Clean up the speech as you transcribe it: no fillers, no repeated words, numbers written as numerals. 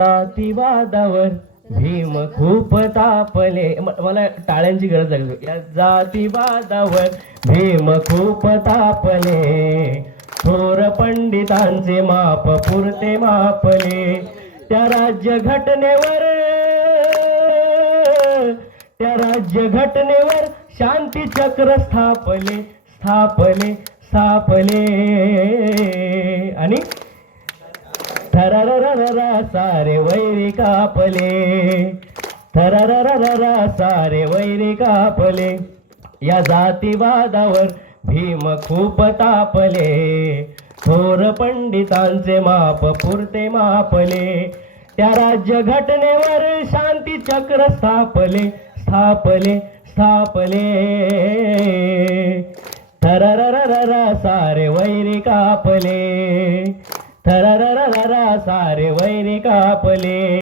जातीवादावर भीम खूप तापले. मला टाळ्यांची गरज आहे. या जातीवादावर भीम खूप तापले. थोर पंडितांचे माप पुरते मापले. त्या राज्य घटनेवर शांती चक्र स्थापले स्थापले स्थापले. आणि थरररररा सारे वैरी कापले. थरररररा सारे वैरी कापले. या जातीवादावर भीम खूप तापले. थोर पंडितांचे माप पुरते मापले. त्या राज्य घटनेवर शांती चक्र स्थापले स्थापले स्थापले. थरररररा सारे वैरी कापले. थरररररा सारे वैरी कापले.